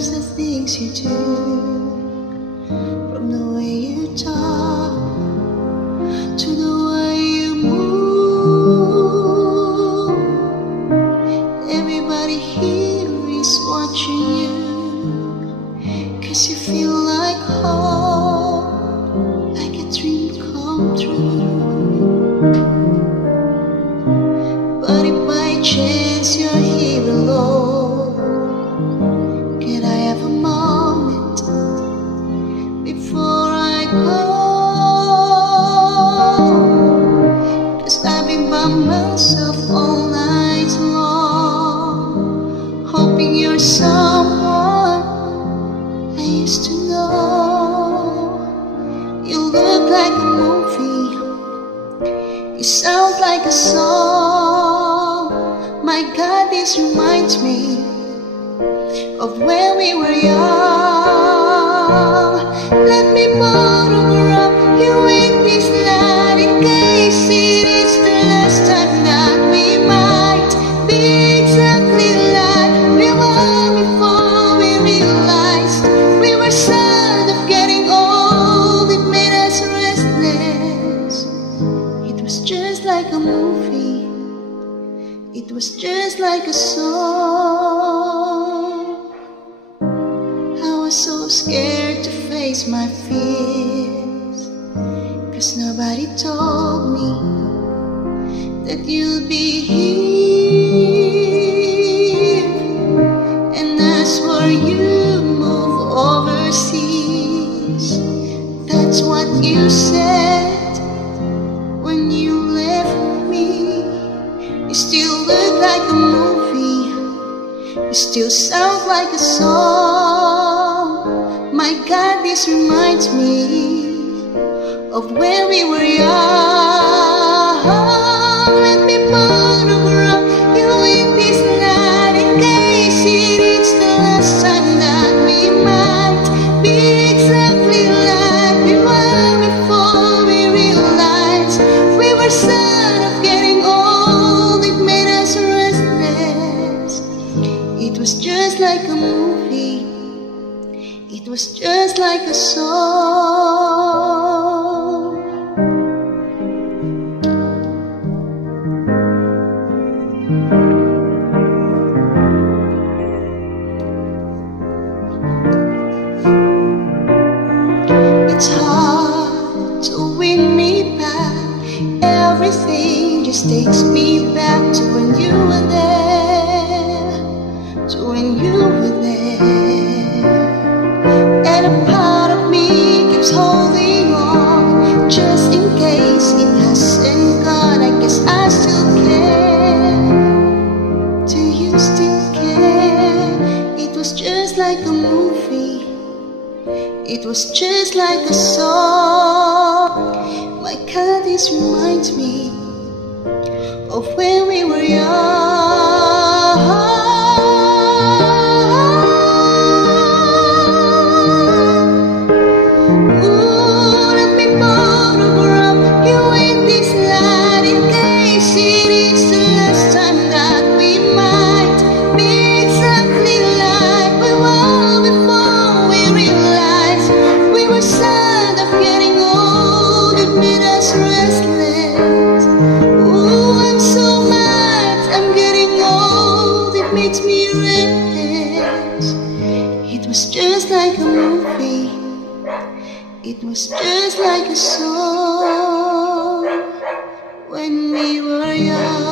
loves the things you do, from the way you talk to the way you move. Everybody here is watching you, 'cause you feel like home, like a dream come true. But if by chance you're here alone, can I have a moment before I go? 'Cause I've been by myself all night long, hoping you're someone I used to know. You look like a movie, you sound like a song. My God, this reminds me of when we were young. Let me photograph you in this light, in case it is the last time that we might be exactly like we were before we realized we were sad of getting old. It made us restless. It was just like a movie, it was just like a song. I was so scared to face my fears, 'cause nobody told me that you'd be here. And as for you move overseas, that's what you said when you left me. You still look like a movie, you still sound like a song. My God, this reminds me of when we were young. Let me photograph you in this light, in case it is the last time that we might be exactly like we were before we realized we were sad of getting old. It made us restless. It was just like a movie, it was just like a song. It's hard to win me back. Everything just takes me back to when you were there, to when you were there. And a part of me keeps holding on, just in case it hasn't gone. I guess I still care. Do you still care? It was just like a movie, it was just like a song. My God, this reminds me of when we were young. Ooh, let me photograph you in this light, in case it is the last time that we might be exactly like we were before we realized we were sad of getting old. It made us restless. Ooh, I'm so mad, I'm getting old. It makes me restless. It was just like a movie, it was just like a song when we were young.